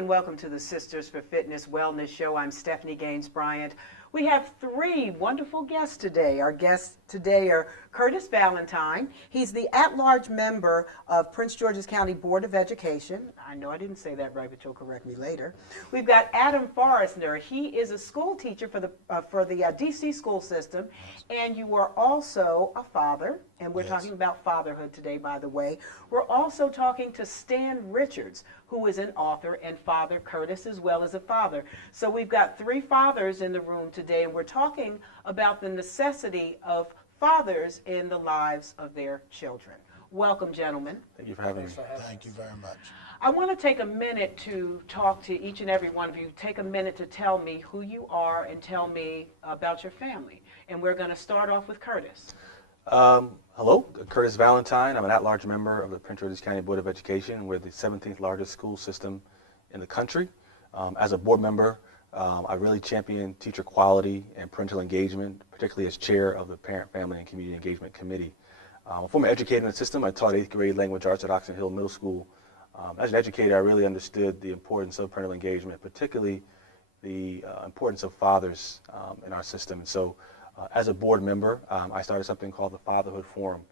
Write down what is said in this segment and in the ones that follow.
and welcome to the Sisters for Fitness Wellness Show. I'm Stephanie Gaines-Bryant. We have three wonderful guests today. Our guests today are Curtis Valentine. He's the at-large member of Prince George's County Board of Education. I know I didn't say that right, but you'll correct me later. We've got Adam Forschner. He is a school teacher for the DC school system, and you are also a father, and we're talking about fatherhood today, by the way. We're also talking to Stan Richards, who is an author, and Father Curtis as well as a father. So we've got three fathers in the room today, and we're talking about the necessity of fathers in the lives of their children. Welcome, gentlemen. Thank you for having me. Thank you very much. I want to take a minute to talk to each and every one of you. Take a minute to tell me who you are and tell me about your family. And we're going to start off with Curtis. Hello, Curtis Valentine. I'm an at-large member of the Prince George's County Board of Education. We're the 17th largest school system in the country. As a board member, I really champion teacher quality and parental engagement, particularly as chair of the Parent, Family, and Community Engagement Committee. I'm a former educator in the system. I taught 8th grade language arts at Oxon Hill Middle School. As an educator, I really understood the importance of parental engagement, particularly the importance of fathers in our system. And so, as a board member, I started something called the Fatherhood Forum,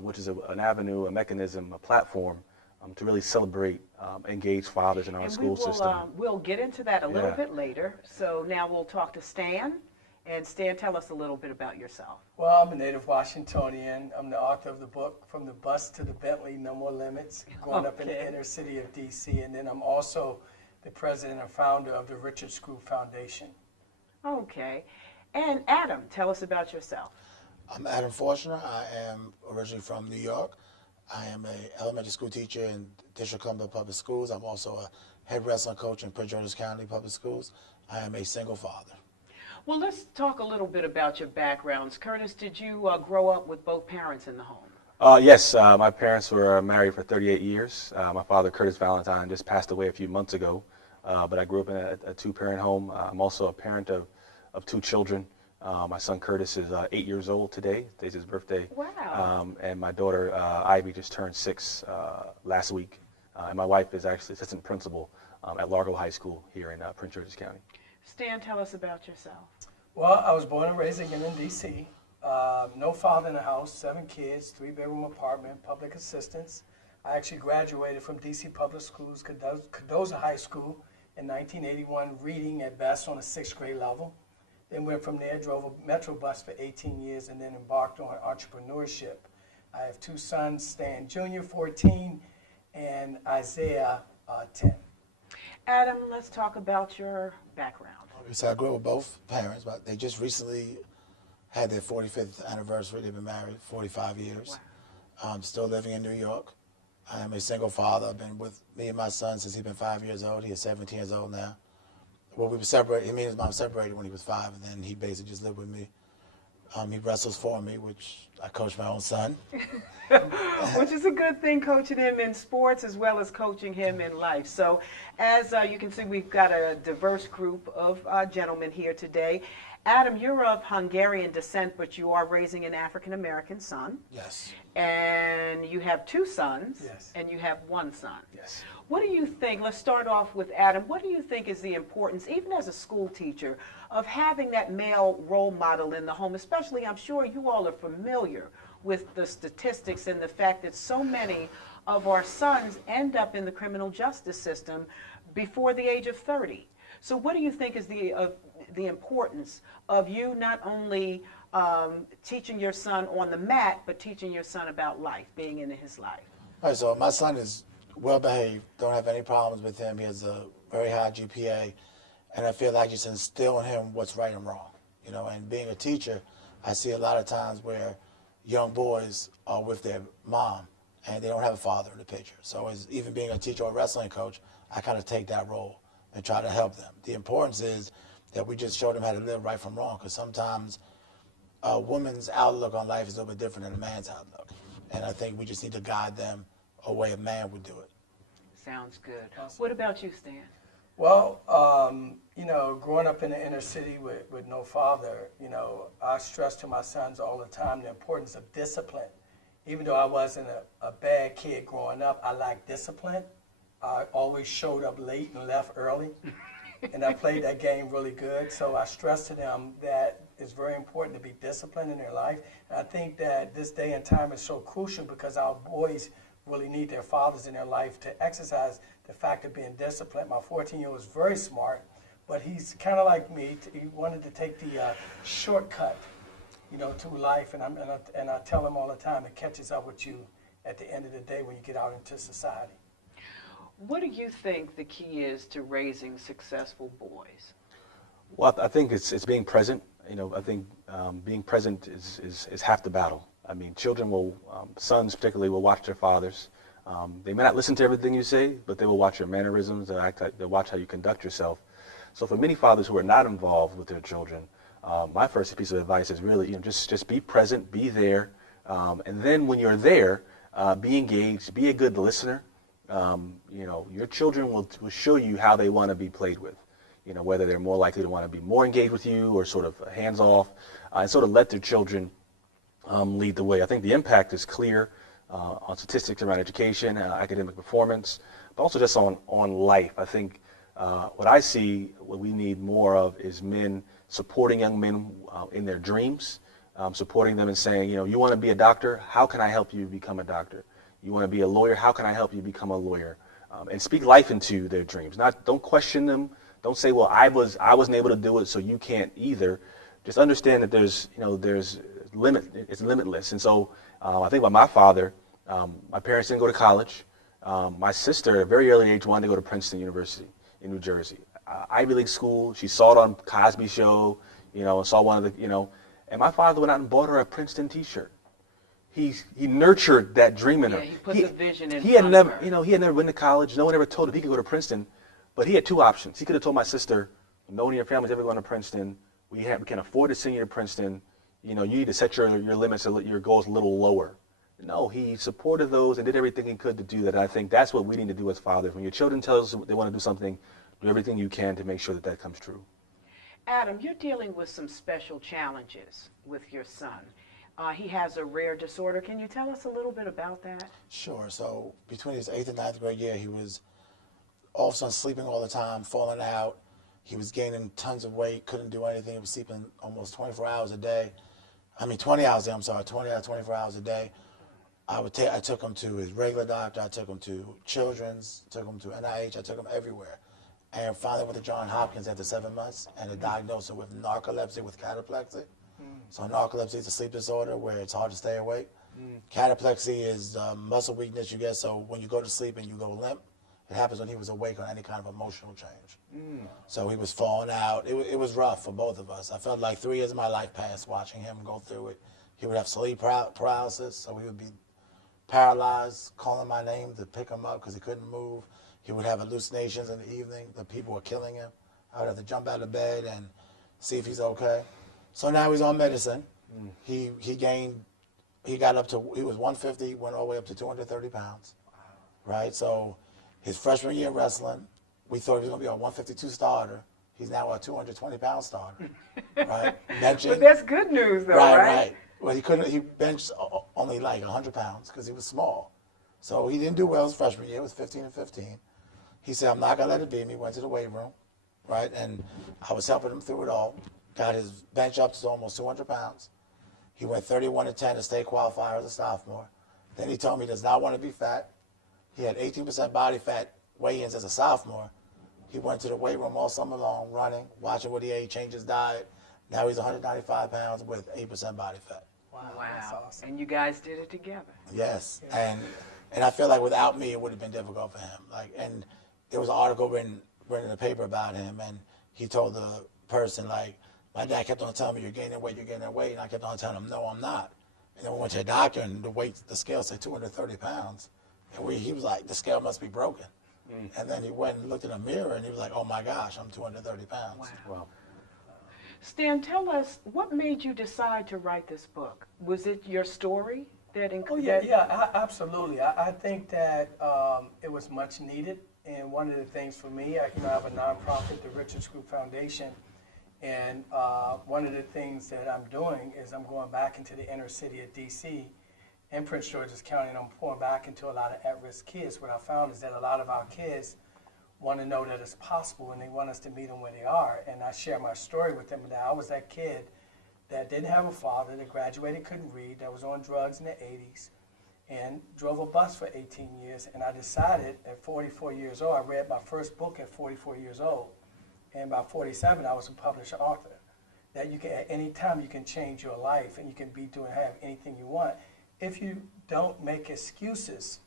which is an avenue, a mechanism, a platform to really celebrate engaged fathers in our school system. We'll get into that a little bit later. So now we'll talk to Stan. And Stan, tell us a little bit about yourself. Well, I'm a native Washingtonian. I'm the author of the book, From the Bus to the Bentley, No More Limits, growing up in the inner city of D.C. And then I'm also the president and founder of the Richards Group Foundation. Okay. And Adam, tell us about yourself. I'm Adam Forschner. I am originally from New York. I am an elementary school teacher in District of Columbia Public Schools. I'm also a head wrestling coach in Prince George's County Public Schools. I am a single father. Well, let's talk a little bit about your backgrounds. Curtis, did you grow up with both parents in the home? Yes, my parents were married for 38 years. My father, Curtis Valentine, just passed away a few months ago, but I grew up in a two-parent home. I'm also a parent of two children. My son Curtis is 8 years old today. Today's his birthday. Wow. And my daughter Ivy just turned 6 last week. And my wife is actually assistant principal at Largo High School here in Prince George's County. Stan, tell us about yourself. Well, I was born and raised again in D.C. No father in the house, 7 kids, 3-bedroom apartment, public assistance. I actually graduated from D.C. Public Schools, Cardozo High School in 1981, reading at best on a 6th grade level. Then went from there, drove a Metro bus for 18 years, and then embarked on entrepreneurship. I have 2 sons, Stan Jr., 14, and Isaiah, 10. Adam, let's talk about your background. So I grew up with both parents, but they just recently had their 45th anniversary. They've been married 45 years. Wow. I'm still living in New York. I am a single father. I've been with me and my son since he's been 5 years old. He is 17 years old now. Well, we were separated. Me and his mom separated when he was 5, and then he basically just lived with me. He wrestles for me, which I coach my own son. Which is a good thing, coaching him in sports as well as coaching him in life. So as you can see, we've got a diverse group of gentlemen here today. Adam, you're of Hungarian descent, but you are raising an African-American son. Yes. And you have 2 sons. Yes. And you have 1 son. Yes. What do you think, let's start off with Adam, what do you think is the importance, even as a school teacher, of having that male role model in the home? Especially, I'm sure you all are familiar with the statistics and the fact that so many of our sons end up in the criminal justice system before the age of 30. So what do you think is the importance of you not only teaching your son on the mat, but teaching your son about life, being in his life? All right, so my son is well behaved, don't have any problems with him. He has a very high GPA, and I feel like just instill in him what's right and wrong. You know, and being a teacher, I see a lot of times where young boys are with their mom and they don't have a father in the picture. So as even being a teacher or a wrestling coach, I kind of take that role and try to help them. The importance is that we just show them how to live right from wrong, because sometimes a woman's outlook on life is a little bit different than a man's outlook. And I think we just need to guide them a way a man would do it. Sounds good. Awesome. What about you, Stan? Well, you know, growing up in the inner city with no father, you know, I stress to my sons all the time the importance of discipline. Even though I wasn't a bad kid growing up, I lacked discipline. I always showed up late and left early. And I played that game really good. So I stress to them that it's very important to be disciplined in their life. And I think that this day and time is so crucial because our boys really need their fathers in their life to exercise the fact of being disciplined. My 14-year-old is very smart, but he's kind of like me. He wanted to take the shortcut, you know, to life. And I tell him all the time, it catches up with you at the end of the day when you get out into society. What do you think the key is to raising successful boys? Well, I think it's being present. You know, I think being present is half the battle. I mean, children will, sons particularly, will watch their fathers. They may not listen to everything you say, but they will watch your mannerisms. They'll watch how you conduct yourself. So for many fathers who are not involved with their children, my first piece of advice is really, you know, just be present, be there, and then when you're there, be engaged, be a good listener. You know, your children will show you how they want to be played with. You know, whether they're more likely to want to be more engaged with you or sort of hands off, and sort of let their children lead the way. I think the impact is clear on statistics around education, academic performance, but also just on life. I think what I see, what we need more of is men supporting young men in their dreams, supporting them and saying, you know, you want to be a doctor, how can I help you become a doctor? You want to be a lawyer, how can I help you become a lawyer? And speak life into their dreams. Don't question them. Don't say, well, I wasn't able to do it, so you can't either. Just understand that there's it's limitless. And so I think about my father, my parents didn't go to college. My sister, at a very early age, wanted to go to Princeton University in New Jersey. Ivy League school, she saw it on Cosby Show, you know, saw one of the, you know, and my father went out and bought her a Princeton t-shirt. He nurtured that dream in her. He put the vision in He had front never, of her. you know, he had never been to college. No one ever told him he could go to Princeton, but he had two options. He could have told my sister, no one in your family's ever going to Princeton. We can afford to send you to Princeton. You know, you need to set your limits, your goals a little lower. No, he supported those and did everything he could to do that. And I think that's what we need to do as fathers. When your children tell us they want to do something, do everything you can to make sure that that comes true. Adam, you're dealing with some special challenges with your son. He has a rare disorder. Can you tell us a little bit about that? Sure. So between his 8th and 9th grade year, he was all of a sudden sleeping all the time, falling out. He was gaining tons of weight, couldn't do anything. He was sleeping almost 24 hours a day. 20 hours a day, I'm sorry, 20 out of 24 hours a day. I took him to his regular doctor. I took him to Children's, took him to NIH. I took him everywhere. And finally went to Johns Hopkins after 7 months, and they diagnosed him with narcolepsy with cataplexy. So narcolepsy is a sleep disorder where it's hard to stay awake. Cataplexy is muscle weakness you get, so when you go to sleep and you go limp, it happens when he was awake on any kind of emotional change. So he was falling out. It was rough for both of us. I felt like 3 years of my life passed watching him go through it. He would have sleep paralysis, so he would be paralyzed, calling my name to pick him up because he couldn't move. He would have hallucinations in the evening that people were killing him. I would have to jump out of bed and see if he's okay. So now he's on medicine. He got up to, he was 150, went all the way up to 230 pounds, right? So his freshman year in wrestling, we thought he was going to be a 152 starter. He's now a 220-pound starter, right? But that's good news, though, right? Right. Well, he benched only like 100 pounds because he was small. So he didn't do well his freshman year. It was 15 and 15. He said, I'm not going to let it be me. Went to the weight room, right? And I was helping him through it all. Got his bench up to almost 200 pounds. He went 31 and 10 to state qualifier as a sophomore. Then he told me he does not want to be fat. He had 18% body fat weigh-ins as a sophomore. He went to the weight room all summer long, running, watching what he ate, changed his diet. Now he's 195 pounds with 8% body fat. Wow, that's awesome. And you guys did it together. Yes, and I feel like without me, it would have been difficult for him. And there was an article written in the paper about him, and he told the person, my dad kept on telling me, you're gaining weight, and I kept on telling him, no, I'm not. And then we went to the doctor, and the scale said 230 pounds. And he was like, the scale must be broken. And then he went and looked in a mirror, and he was like, oh my gosh, I'm 230 pounds. Wow. Stan, tell us, what made you decide to write this book? Was it your story that included? Absolutely. I think that it was much needed. And one of the things for me, I have a nonprofit, the Richards Group Foundation, and one of the things that I'm doing is I'm going back into the inner city of D.C. in Prince George's County, and I'm pouring back into a lot of at-risk kids. What I found is that a lot of our kids want to know that it's possible, and they want us to meet them where they are. And I share my story with them that I was that kid that didn't have a father, that graduated, couldn't read, that was on drugs in the 80s, and drove a bus for 18 years. And I decided at 44 years old, I read my first book at 44 years old, and by 47, I was a published author. That you can, at any time, you can change your life, and you can have anything you want if you don't make excuses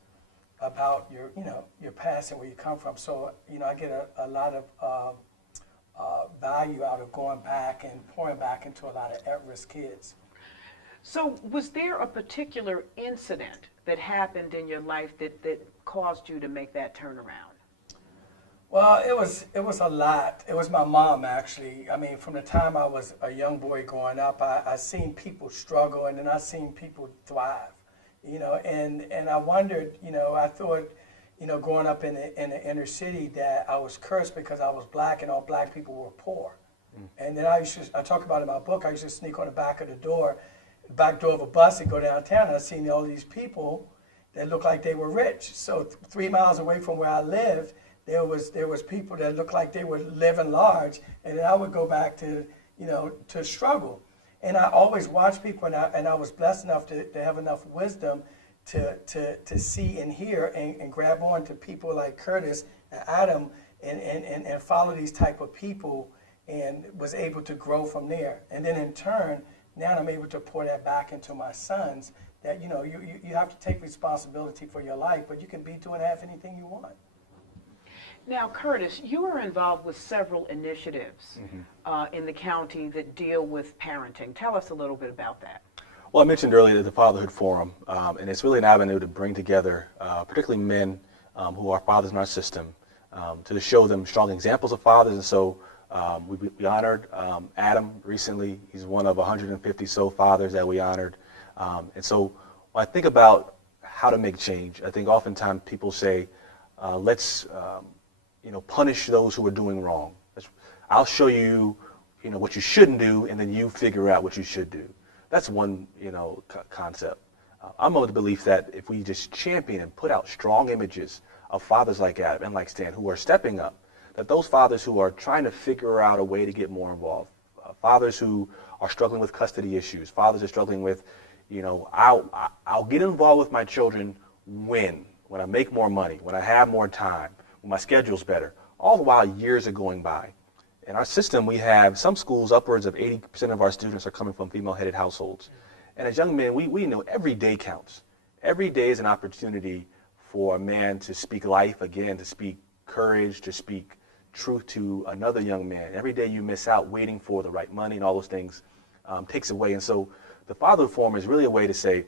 about your past and where you come from. So, I get a lot of value out of going back and pouring back into a lot of at-risk kids. So was there a particular incident that happened in your life that caused you to make that turnaround? Well, it was a lot. It was my mom, actually. I mean, from the time I was a young boy growing up, I seen people struggle, and then I seen people thrive, and I wondered, I thought, growing up in the inner city, that I was cursed because I was black and all black people were poor. And then I talk about it in my book, I used to sneak on the back door of a bus and go downtown, and I seen all these people that looked like they were rich. So 3 miles away from where I lived, there was people that looked like they were living large, and then I would go back to, to struggle. And I always watched people, and I was blessed enough to have enough wisdom to see and hear and grab on to people like Curtis and Adam and follow these type of people, and was able to grow from there. And then in turn, now I'm able to pour that back into my sons, that you have to take responsibility for your life, but you can be doing half anything you want. Now, Curtis, you are involved with several initiatives in the county that deal with parenting. Tell us a little bit about that. Well, I mentioned earlier the Fatherhood Forum, and it's really an avenue to bring together particularly men who are fathers in our system, to show them strong examples of fathers. And so we honored Adam recently. He's one of 150 so fathers that we honored. And so when I think about how to make change, I think oftentimes people say, let's punish those who are doing wrong. I'll show you, what you shouldn't do, and then you figure out what you should do. That's one, concept. I'm of the belief that if we just champion and put out strong images of fathers like Adam and like Stan who are stepping up, that those fathers who are trying to figure out a way to get more involved, fathers who are struggling with custody issues, fathers who are struggling with, I'll get involved with my children when I make more money, when I have more time, when my schedule's better, all the while years are going by. In our system, we have some schools, upwards of 80% of our students are coming from female-headed households. And as young men, we know every day counts. Every day is an opportunity for a man to speak life again, to speak courage, to speak truth to another young man. Every day you miss out waiting for the right money and all those things takes away. And so the Fatherhood Forum is really a way to say,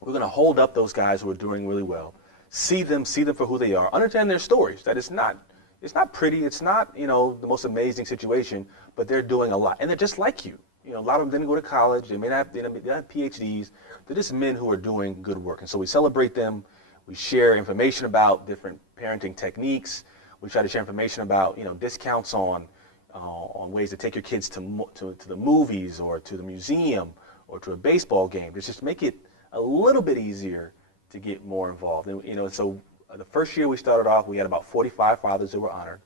we're going to hold up those guys who are doing really well, see them for who they are, understand their stories, that it's not pretty, it's not, the most amazing situation, but they're doing a lot. And they're just like you. A lot of them didn't go to college, they may not have PhDs, they're just men who are doing good work. And so we celebrate them, we share information about different parenting techniques, we try to share information about, discounts on ways to take your kids to the movies or to the museum or to a baseball game. Just make it a little bit easier to get more involved. And, so the first year we started off, we had about 45 fathers who were honored.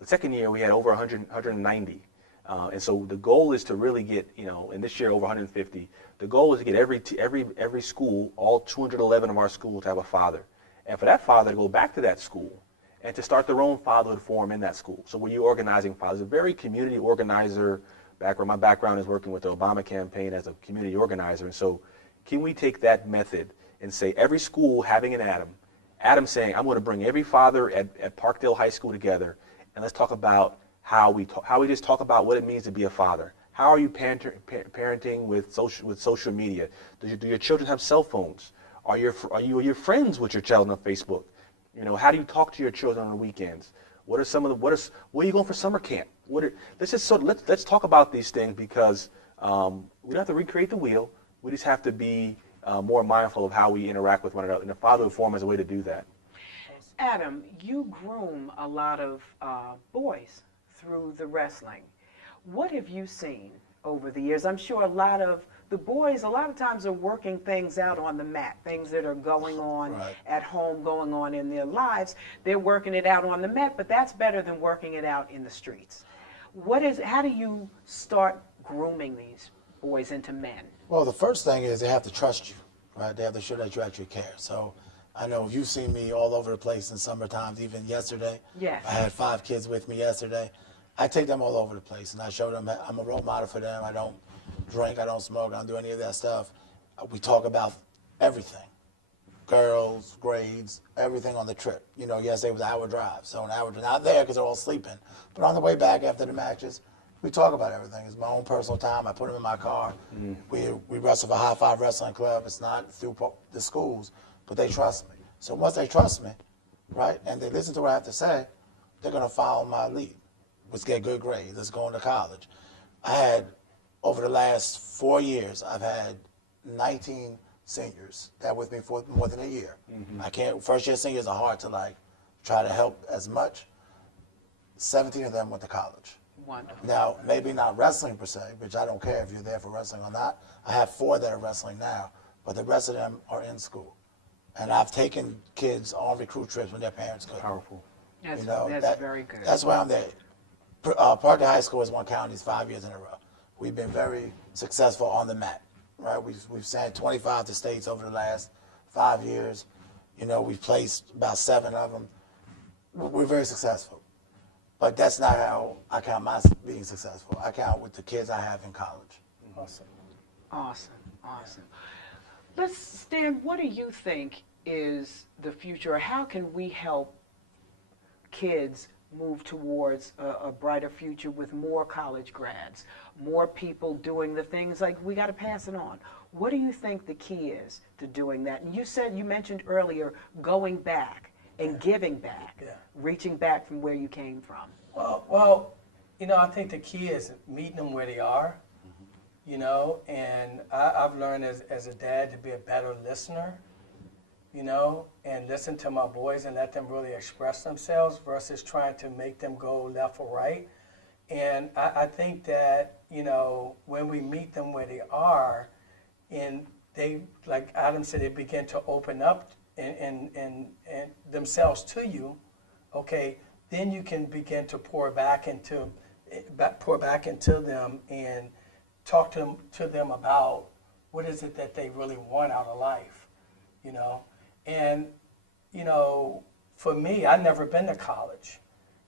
The second year we had over 190. And so the goal is to really get, and this year over 150, the goal is to get every school, all 211 of our schools, to have a father. And for that father to go back to that school and to start their own fatherhood forum in that school. So when you're organizing fathers, a very community organizer background. My background is working with the Obama campaign as a community organizer. And so can we take that method and say every school having an Adam saying, I'm going to bring every father at Parkdale High School together, and let's talk about how we just talk about what it means to be a father. How are you parenting with social media? Do your children have cell phones? Are you friends with your child on Facebook? How do you talk to your children on the weekends? Where are you going for summer camp? Let's talk about these things, because we don't have to recreate the wheel. We just have to be more mindful of how we interact with one another, and the Fatherhood Forum is a way to do that. Adam, you groom a lot of boys through the wrestling. What have you seen over the years. I'm sure a lot of the boys, a lot of times, are working things out on the mat, things that are going on Right. at home, going on in their lives. They're working it out on the mat, but that's better than working it out in the streets. How do you start grooming these boys into men? Well, the first thing is they have to trust you, right? They have to show that you actually care. So I know you've seen me all over the place in summer times, even yesterday. Yes. I had 5 kids with me yesterday. I take them all over the place, and I show them I'm a role model for them. I don't drink, I don't smoke, I don't do any of that stuff. We talk about everything. Girls, grades, everything on the trip. You know, yesterday was an hour drive, so an hour, not there because they're all sleeping, but on the way back after the matches, we talk about everything. It's my own personal time. I put them in my car. We wrestle for High Five Wrestling Club. It's not through the schools, but they trust me. So once they trust me, right, and they listen to what I have to say, they're going to follow my lead. Let's get good grades. Let's go into college. I had, over the last 4 years, I've had 19 seniors that with me for more than a year. I can't, first year seniors are hard to try to help as much. 17 of them went to college. Wonderful. Now, maybe not wrestling per se, which I don't care if you're there for wrestling or not. I have 4 that are wrestling now, but the rest of them are in school. And I've taken kids on recruit trips when their parents couldn't. Powerful. That's, That's that's very good. That's why I'm there. Parker High School has won counties 5 years in a row. We've been very successful on the mat, right? We've sent 25 to states over the last 5 years. You know, we've placed about 7 of them. We're very successful. But that's not how I count my being successful. I count with the kids I have in college. Awesome. Awesome, awesome. Stan, what do you think is the future? How can we help kids move towards a brighter future with more college grads, more people doing the things like we got to pass it on? What do you think the key is to doing that? And you mentioned earlier going back and giving back, reaching back from where you came from. Well, you know, I think the key is meeting them where they are, you know, and I've learned as a dad to be a better listener, you know, and listen to my boys and let them really express themselves versus trying to make them go left or right. And I think that, you know, when we meet them where they are, and they, like Adam said, they begin to open up and themselves to you, okay, then you can begin to pour back into them and talk to them about what is it that they really want out of life, you know. And, you know, for me, I've never been to college,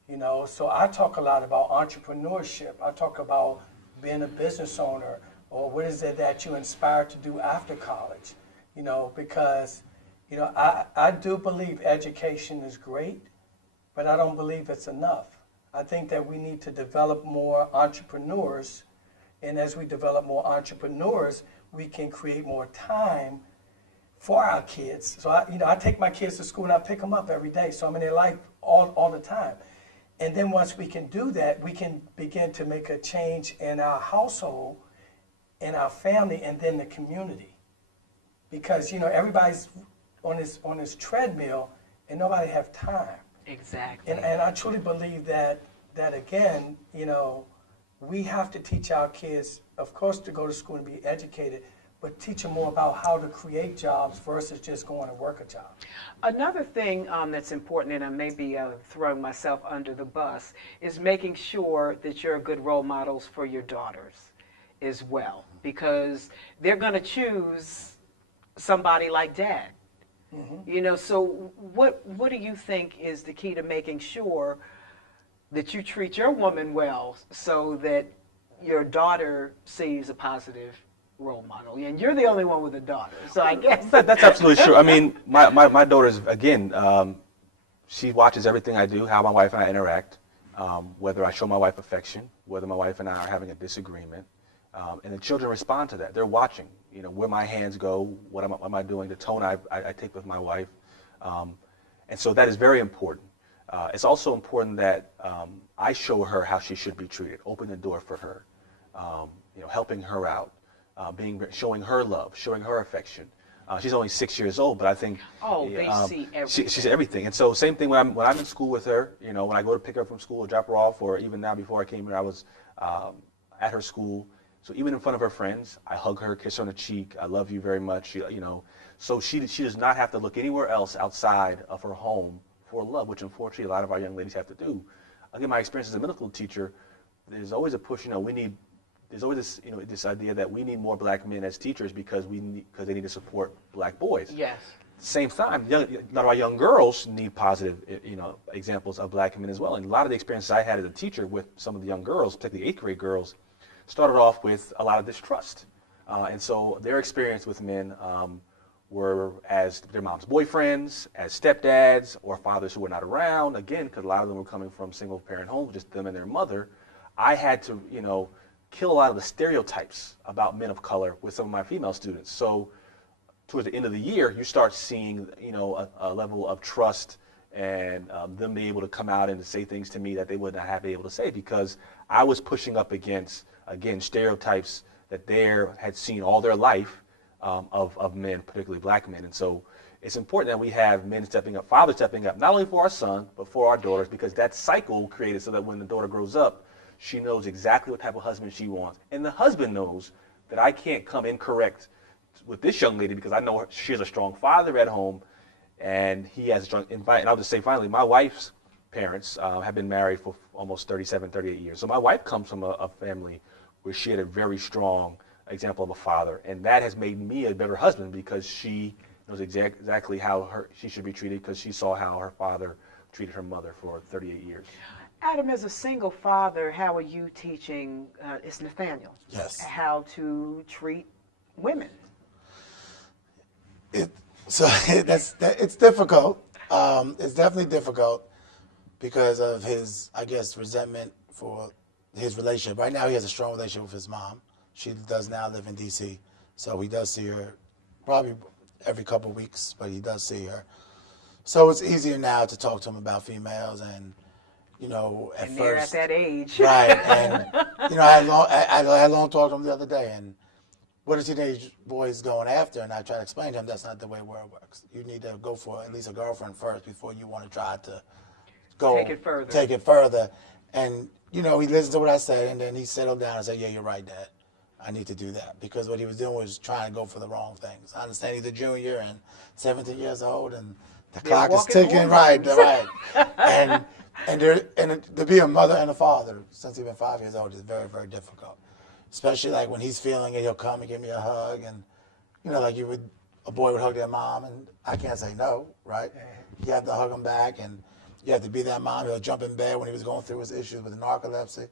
you know, so I talk a lot about entrepreneurship. I talk about being a business owner, or what is it that you inspire to do after college, you know, because, you know, I do believe education is great, but I don't believe it's enough. I think that we need to develop more entrepreneurs, and as we develop more entrepreneurs, we can create more time for our kids. So I take my kids to school and I pick them up every day, so I'm in their life all the time. And then once we can do that, we can begin to make a change in our household, in our family, and then the community. Because, you know, everybody's on this treadmill and nobody have time. Exactly. And I truly believe that again, you know, we have to teach our kids, of course, to go to school and be educated, but teach them more about how to create jobs versus just going to work a job. Another thing that's important, and I may be throwing myself under the bus, is making sure that you're good role models for your daughters as well, because they're going to choose somebody like Dad. You know, so what do you think is the key to making sure that you treat your woman well so that your daughter sees a positive role model? And you're the only one with a daughter, so I guess. That's absolutely true. I mean, my daughter's, again, she watches everything I do, how my wife and I interact, whether I show my wife affection, whether my wife and I are having a disagreement. And the children respond to that. They're watching, you know, where my hands go, what am I doing, the tone I take with my wife. And so that is very important. It's also important that I show her how she should be treated, open the door for her, you know, helping her out, showing her love, showing her affection. She's only 6 years old, but I think they see everything. She's everything. And so same thing when I'm in school with her, you know, when I go to pick her up from school or drop her off, or even now before I came here, I was at her school. So even in front of her friends, I hug her, kiss her on the cheek. I love you very much. So she does not have to look anywhere else outside of her home for love, which unfortunately a lot of our young ladies have to do. Again, my experience as a middle school teacher, there's always a push. There's always this, this idea that we need more black men as teachers because they need to support black boys. Yes. Same time, a lot of our young girls need positive, examples of black men as well. And a lot of the experiences I had as a teacher with some of the young girls, particularly 8th grade girls, started off with a lot of distrust. And so their experience with men were as their mom's boyfriends, as stepdads, or fathers who were not around. Again, because a lot of them were coming from single-parent homes, just them and their mother. I had to, kill a lot of the stereotypes about men of color with some of my female students. So towards the end of the year, you start seeing, a level of trust and them being able to come out and to say things to me that they would not have been able to say because I was pushing up against, again, stereotypes that they had seen all their life of men, particularly black men. And so it's important that we have men stepping up, fathers stepping up, not only for our son, but for our daughters, because that cycle created so that when the daughter grows up, she knows exactly what type of husband she wants. And the husband knows that I can't come incorrect with this young lady because I know she has a strong father at home and he has a strong, and I'll just say finally, my wife's parents have been married for almost 37, 38 years. So my wife comes from a family where she had a very strong example of a father. And that has made me a better husband because she knows exactly how she should be treated because she saw how her father treated her mother for 38 years. Adam, as a single father, how are you teaching, it's Nathaniel, Yes. how to treat women? It's difficult. It's definitely difficult because of his, I guess, resentment for his relationship. Right now, he has a strong relationship with his mom. She does now live in D.C., so he does see her probably every couple of weeks, but he does see her. So it's easier now to talk to him about females and, at And first. they're at that age. Right, and, I had a long talk to him the other day, and what a teenage boy is going after, and I try to explain to him that's not the way world works. You need to go for at least a girlfriend first before you want to try to Take it further. And, he listened to what I said, and then he settled down and said, yeah, you're right, Dad. I need to do that. Because what he was doing was trying to go for the wrong things. I understand he's a junior and 17 years old, and the clock is ticking. Right. And to be a mother and a father, since he's been 5 years old, is very, very difficult. Especially like when he's feeling it, he'll come and give me a hug, and like a boy would hug their mom, and I can't say no, right? You have to hug him back, and you have to be that mom. He'll jump in bed when he was going through his issues with the narcolepsy.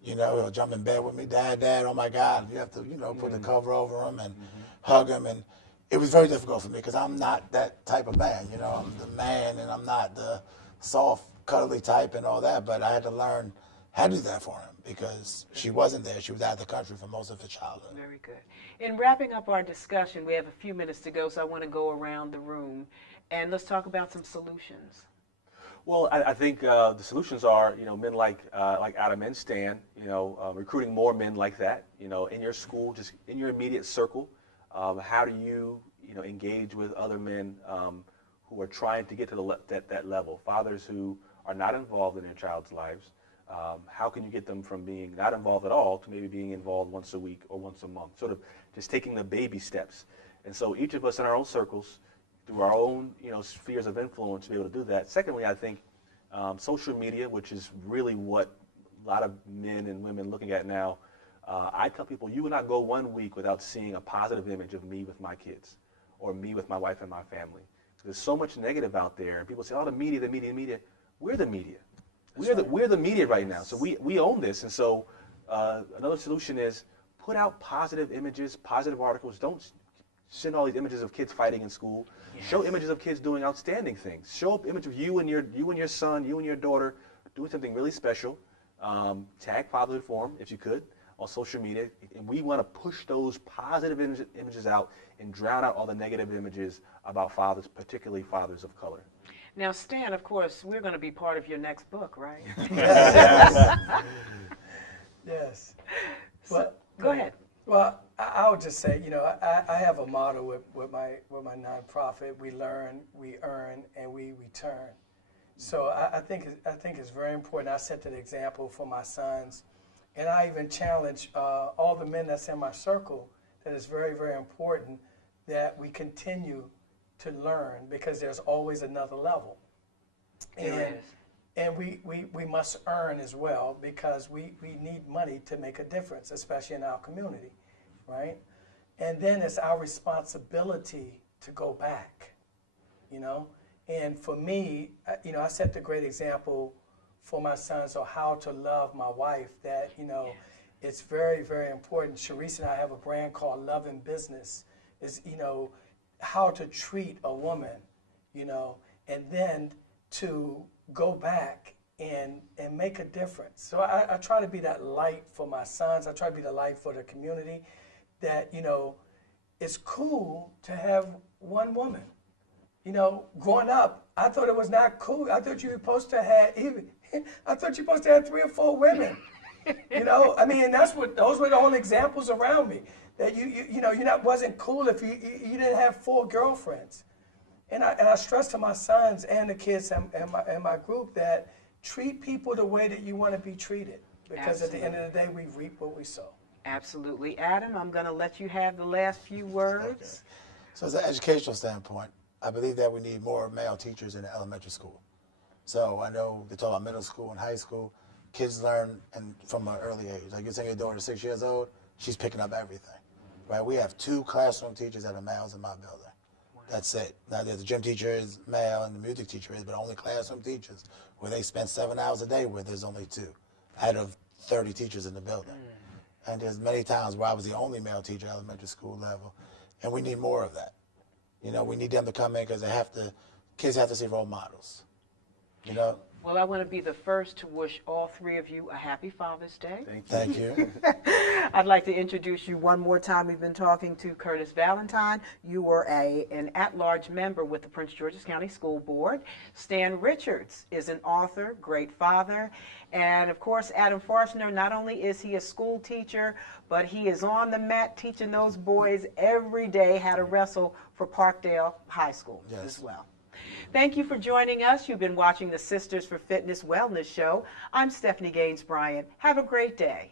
He'll jump in bed with me, Dad, oh my God. You have to, put the cover over him and hug him, and it was very difficult for me because I'm not that type of man. I'm the man, and I'm not the soft, cuddly type and all that. But I had to learn how to do that for him because she wasn't there. She was out of the country for most of her childhood. Very good. In wrapping up our discussion, we have a few minutes to go, so I want to go around the room and let's talk about some solutions. Well, I think the solutions are, men like Adam and Stan, recruiting more men like that, in your school, just in your immediate circle. How do you, engage with other men who are trying to get to that level? Fathers who are not involved in their child's lives. How can you get them from being not involved at all to maybe being involved once a week or once a month? Sort of just taking the baby steps. And so each of us in our own circles, through our own, spheres of influence, to be able to do that. Secondly, I think social media, which is really what a lot of men and women looking at now. I tell people, you will not go 1 week without seeing a positive image of me with my kids or me with my wife and my family. There's so much negative out there, and people say, oh, the media. We're the media. We're the media right now. So we own this. And so another solution is put out positive images, positive articles. Don't send all these images of kids fighting in school. Yes. Show images of kids doing outstanding things. Show up image of you and your son, you and your daughter doing something really special. Tag Fatherhood Forum, if you could, on social media. And we want to push those positive images out and drown out all the negative images about fathers, particularly fathers of color. Now, Stan, of course, we're going to be part of your next book, right? Yes. So, go ahead. Well, I would just say, I have a motto with my nonprofit: we learn, we earn, and we return. So I think it's very important. I set an example for my sons And I even challenge all the men that's in my circle that it's very, very important that we continue to learn, because there's always another level. And we must earn as well, because we need money to make a difference, especially in our community, right? And then it's our responsibility to go back, you know? And for me, you know, I set the great example for my sons on how to love my wife, that, you know, it's very, very important. Sharice and I have a brand called Love in Business. Is, you know, how to treat a woman, you know, and then to go back and make a difference. So I try to be that light for my sons. I try to be the light for the community, that, you know, it's cool to have one woman. You know, growing up, I thought it was not cool. I thought you were supposed to have I thought you were supposed to have 3 or 4 women. You know, I mean, those were the only examples around me. That you know, wasn't cool if you didn't have 4 girlfriends. And I stress to my sons and the kids and my group that treat people the way that you want to be treated. Because Absolutely. At the end of the day, we reap what we sow. Absolutely. Adam, I'm going to let you have the last few words. Okay. So as an educational standpoint, I believe that we need more male teachers in the elementary school. So I know they talk about middle school and high school. Kids learn from an early age. Like you're saying, your daughter is 6 years old, she's picking up everything. Right? We have 2 classroom teachers that are males in my building. Wow. That's it. Now, the gym teacher is male and the music teacher is, but only classroom teachers, where they spend 7 hours a day with, there's only 2 out of 30 teachers in the building. And there's many times where I was the only male teacher at elementary school level, and we need more of that. You know, we need them to come in because kids have to see role models, you know? Well, I want to be the first to wish all 3 of you a happy Father's Day. Thank you. I'd like to introduce you one more time. We've been talking to Curtis Valentine. You were an at-large member with the Prince George's County School Board. Stan Richards is an author, great father. And, of course, Adam Forschner, not only is he a school teacher, but he is on the mat teaching those boys every day how to wrestle for Parkdale High School as well. Thank you for joining us. You've been watching the Sisters for Fitness Wellness Show. I'm Stephanie Gaines-Bryant. Have a great day.